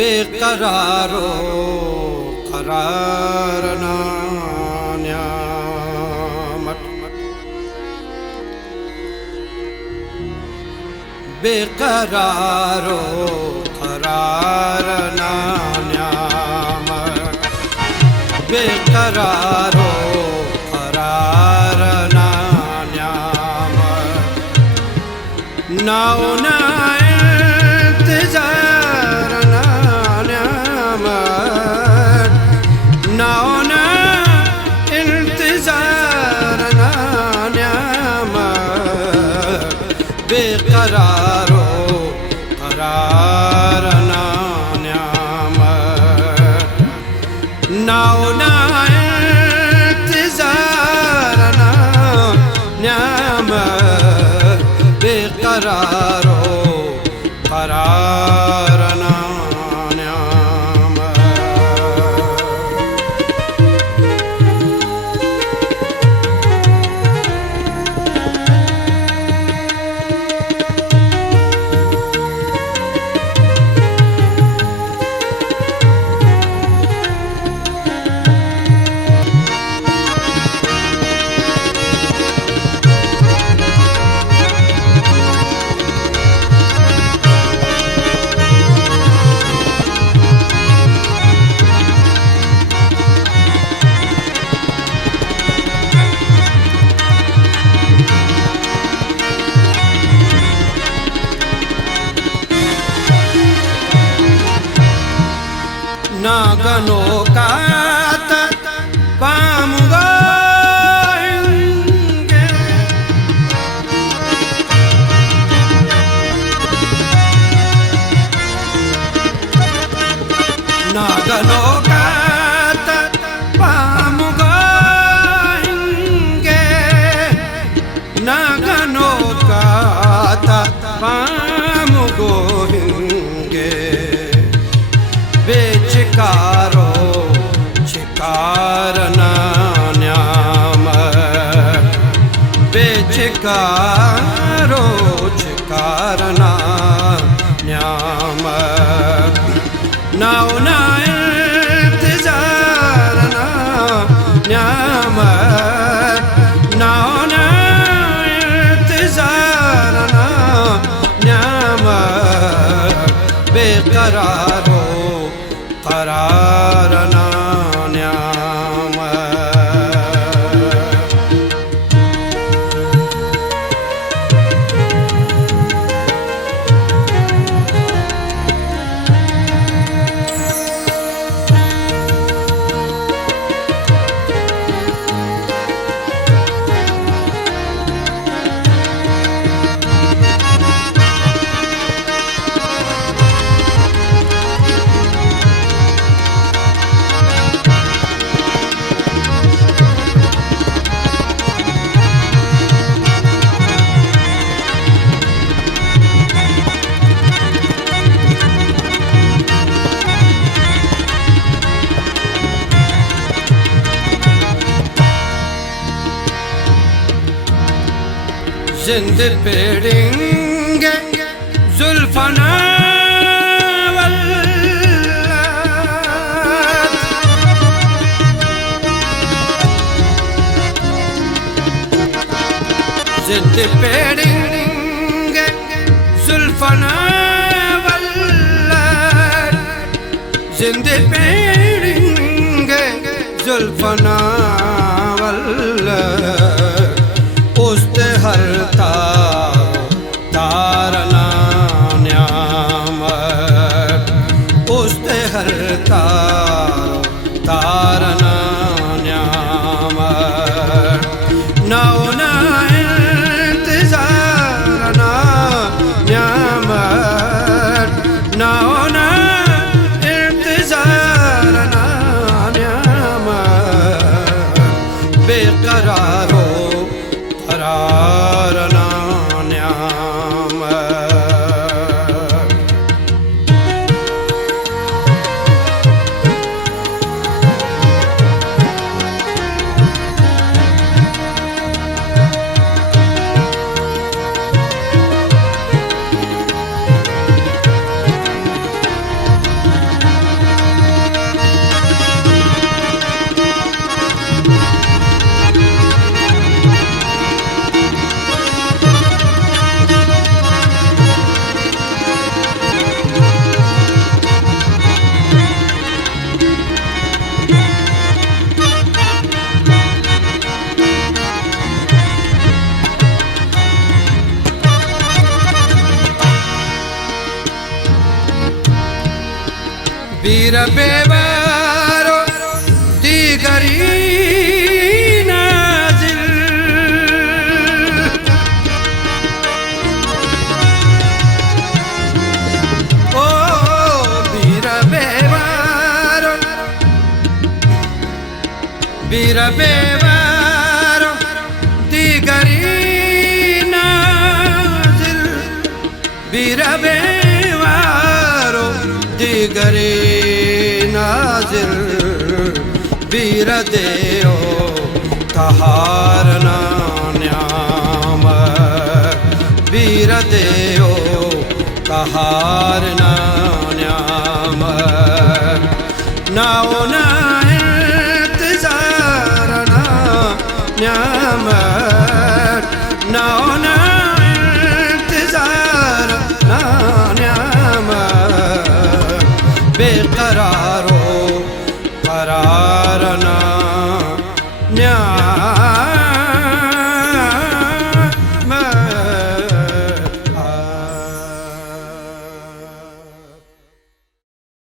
बेकरारो करार ना न्यामत बेकरारो करार ना न्यामत बेकरारो करार ना न्यामत नाओ ना इंतजार ना न्यामत नाओ ना इंतजार ना न्यामत बेकरारो करार ना न्यामत नाओ ना इंतजार ना न्यामत बेकरारो करार ना न्यामत नागनो का पामुगाएंगे नागनो का पामुगाएंगे नागनो का पामुगोएंगे बेचिकारो चिकार ना न्यामत बेचिकारो चिकार ना न्यामत नाओ ना इंतजार ना न्यामत नाओ ना इंतजार ना न्यामत बेकरारो करार ना न्यामत जिंद पेड़ेंगे जुल्फना वल्लत जिंद पेड़ेंगे जुल्फना वल्लत जिंद पेड़ेंगे जुल्फना वल्लत उस्ते हर तारना न्यामत उस्ते हर तारना न्यामत नाओ ना इंतजार ना न्यामत नाओ ना बीर बेवारो दिगरी नाजिल ओ बीर बेवारो दिगरी नाजिल बीर बेवारो दिगरी नाजिल बीर देओ कहार न्याम बीर देओ कहार न्याम नाओ ना इंतजार ना न्याम नाओ ना इंतजार ना न्याम बेकरारो करार ना